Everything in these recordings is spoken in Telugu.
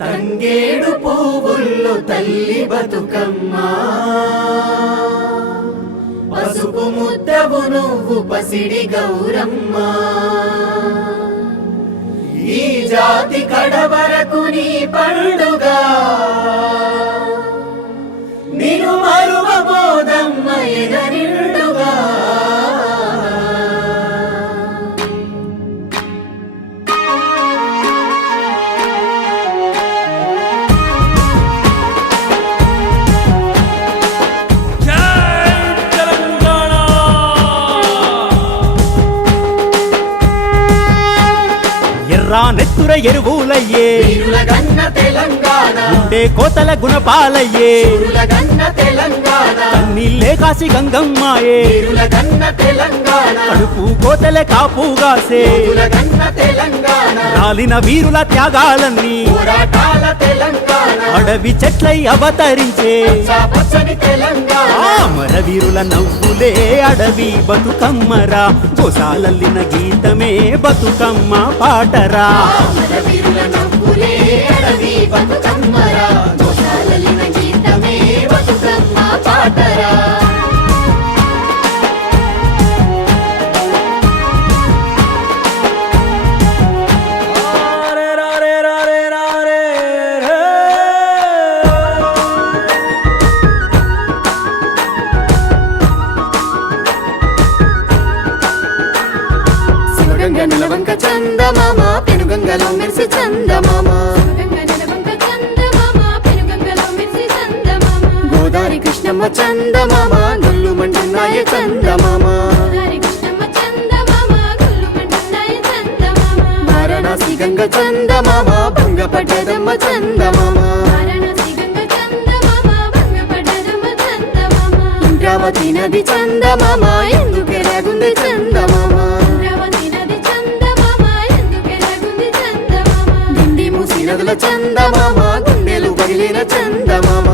తంగేడు పువ్వుల్లో తల్లి బతుకమ్మ, పసుపు ముద్దవు నువ్వు పసిడి గౌరమ్మ. ఈ జాతి కడవరకు నీ పండుగ, నిన్ను మరువబోదమ్మ ఎదనిండుగా. నెత్తుర ఎరువులయ్యే ఉండే కోతల గుణపాలయ్యే, కన్నీళ్ళే కాసి గంగమ్మాయే, కడుపు కోతల కాపుగాసే, రాలిన వీరుల త్యాగాలన్నీ అడవి చెట్లై అవతరించే, అమర వీరుల నవ్వులే అడవి బతుకమ్మరా. గోసాలల్లిన గీతమే బతుకమ్మ పాటరా. నిలవంక చందమామ పెనుగంగలో మెరిసి చందమామ, గోదారి కృష్ణమ్మ చందమామ గొల్లు మంటున్నాయ చందమామ, వారణాసి గంగ చందమామ భంగపడ్డదమ్మ చందమామ, ఇంద్రావతి నది చందమామ ఎందుకెరగుంది చందమామ, నదుల చందమామ గుండెలు పగిలిన చందమామ,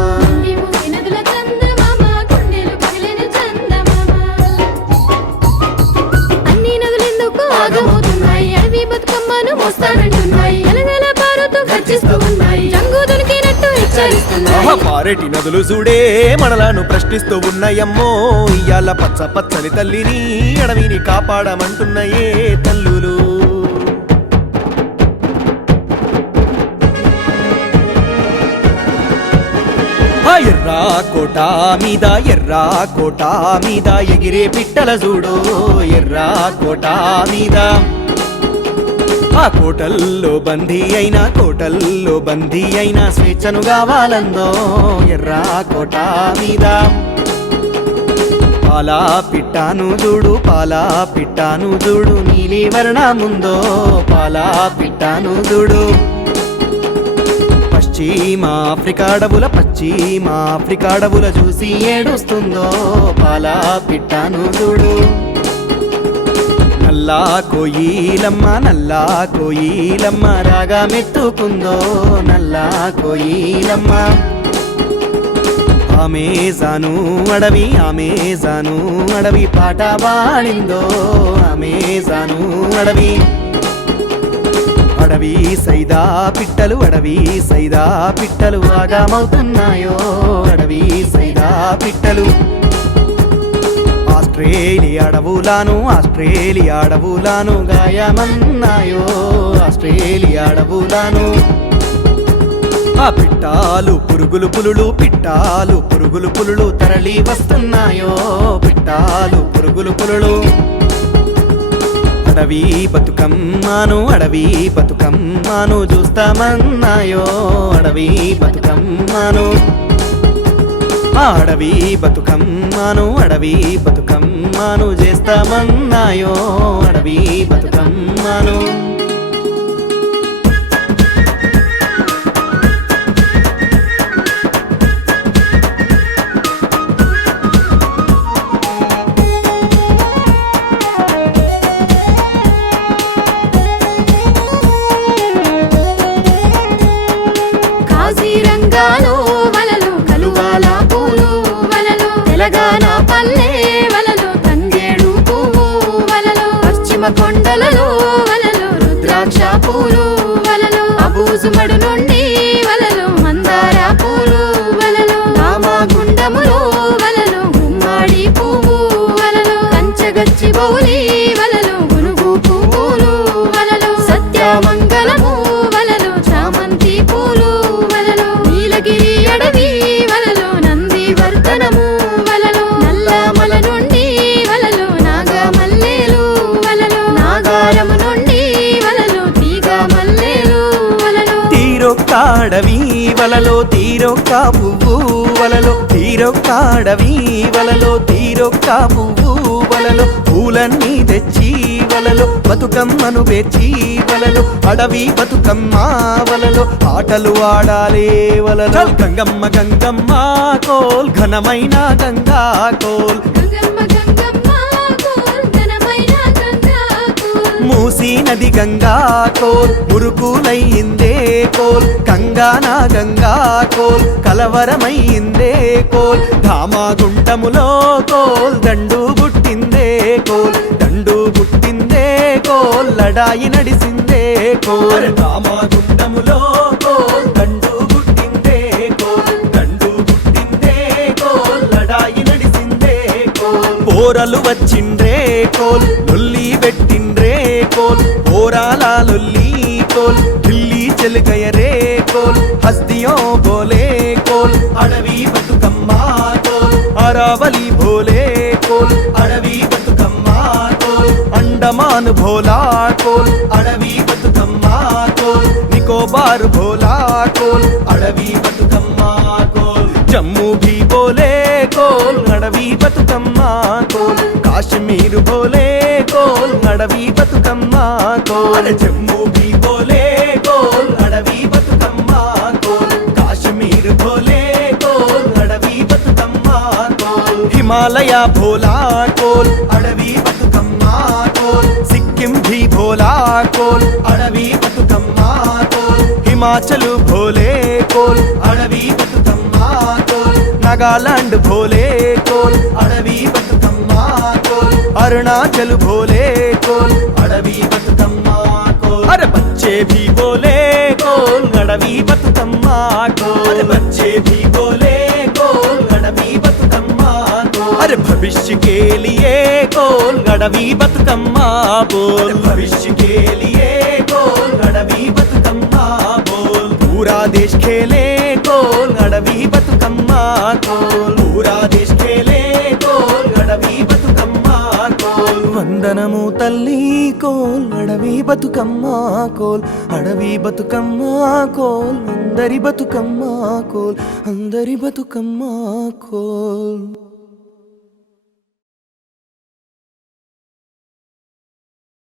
అన్ని నదులెందుకు ఆగమవుతున్నాయి, అడవి బతుకమ్మను మోస్తానంటున్నాయి, ఎలగల పారుతూ గర్జిస్తూ ఉన్నాయి, జంగు దొరికినట్టు హెచ్చరిస్తున్నాయి. పారేటి నదులు చూడే మనలను ప్రశ్నిస్తూ ఉన్నాయమ్మో, ఇయ్యాల పచ్చ పచ్చని తల్లిని అడవిని కాపాడమంటున్నాయే తల్లులు. ఎర్రా కోట మీద ఎర్రా కోట మీద ఎగిరే పిట్టల చూడు, ఎర్రా కోట మీద ఆ కోటల్లో బందీ అయినా కోటల్లో బందీ అయినా స్వేచ్ఛను కావాలందో, ఎర్రా కోట మీద పాలా పిట్టాను చూడు, పాలా పిట్టాను చూడు, నీలి వర్ణముందో పాలా పిట్టాను చూడు, పశ్చిమాఫ్రికాడవుల పశ్చిమాఫ్రికాడవుల చూసి ఏడుస్తుందో పాలా పిట్టాను చూడు, నల్లా కోయిలమ్మ నల్లా కోయిలమ్మ రాగా మెత్తుకుందో, నల్లా కోయిలమ్మ. అమెజాను అడవి అమెజాను అడవి పాట పాడిందో, అమెజాను అడవి అడవి సైదా పిట్టలు అడవి సైదా పిట్టలు ఆగమవుతున్నాయో, అడవి సైదా పిట్టలు. ఆస్ట్రేలియా అడవులాను ఆస్ట్రేలియా అడవులాను గాయమన్నాయో, ఆస్ట్రేలియా అడవులాను. ఆ పిట్టాలు పురుగులు పులులు పిట్టాలు పురుగులు పులులు తరలి వస్తున్నాయో, పిట్టాలు పురుగులు పులులు. అడవి బతుకమ్మను అడవి బతుకమ్మను చూస్తామన్నాయో, అడవి బతుకమ్మను. అడవి బతుకమ్మను అడవి బతుకమ్మను చేస్తామన్నాయో, అడవి బతుకమ్మను. తెలంగాణ పల్లె వలలు తంగేడు పువ్వు వలలు, పశ్చిమ కొండలలో వలలు రుద్రాక్ష పూలు వలలు, అబూజుమడు నుండి తీరొక్క అడవి వలలో తీరొక్క పువ్వు వలలో తీరొక్క అడవి వలలో తీరొక్క పువ్వు వలలో పూలన్నీ తెచ్చి వలలో బతుకమ్మను పేర్చి వలలో అడవి బతుకమ్మ వలలో ఆటలు ఆడాలే వలలో గంగమ్మ గంగమ్మ కోల్ ఘనమైన గంగా కోల్ గంగమ్మ గంగమ్మ కోల్ ఘనమైన గంగా కోల్ మూసీ నది గంగా కోల్ మురుకులయ్యిందే కోల్ గంగానా గంగా కోల్ కలవరమయ్యిందే కోల్ ధామాగుంటములో కోల్ దండు బుట్టిందే కోల్ దండు బుట్టిందే కోల్ లడాయి నడిసిందే కోల్ ధామాగుంటములో కోల్ దండు బుట్టిందే కోల్ దండు బుట్టిందే కోల్ లడాయి నడిసిందే కోల్ పోరలు వచ్చిండ్రే కోల్ లొల్లి పెట్టిండ్రే కోల్ పోరాల లొల్లి కోల్ ఢిల్లీ చెలుగయ రే కోల్ హస్తియో బోలే కోల్ అడవి బతుకమ్మ కోల్ అరావలి భోలే కోల్ అడవి బతుకమ్మ కోల్ అండమాన్ భోలా కోల్ అడవి బతుకమ్మ కోల్ నికోబార్ భోలా కోల్ అడవి బతుకమ్మ కోల్ జమ్మూ भी बोले కోల్ అడవి బతుకమ్మ కోల్ కాశ్మీర్ భోలే కోల్ అడవి బతుకమ్మ కోల్ జమ్మూ भी बोले కోల్ అడవి బతుకమ్మ కోల్ కాశ్మీర్ భోలే కోల్ అడవి బతుకమ్మ కోల్ హిమాలయ భోలా కోల్ అడవి బతుకమ్మ కోల్ సిక్కిం भी భోలా కోల్ అడవి బతుకమ్మ కోల్ హిమాచల్ భోలే కోల్ అడవి బతుకమ్మ కోల్ నాగాలాండ్ భోలే కోల్ అడవి బతుకమ్మ కోల్ అరుణాచల్ భోలే కోల్ అడవి బతుకమ్మ కోల్ అరే బच्चे भी बोले కోల్ అడవి బతుకమ్మ కోల్ అరే बच्चे भी बोले కోల్ అడవి బతుకమ్మ కోల్ అరే भविष्य के लिए కోల్ అడవి బతుకమ్మ बोल भविष्य के लिए కోల్ అడవి బతుకమ్మ बोल पूरा देश खेले కోల్ అడవి బతుకమ్మ కోల్ పూరా దేశ్ ఖేలే కోల్ అడవి బతుకమ్మ కోల్ వందనము తల్లి కోల్ అడవి బతుకమ్మ కోల్ అడవి బతుకమ్మ కోల్ అందరి బతుకమ్మ కోల్ అందరి బతుకమ్మ కోల్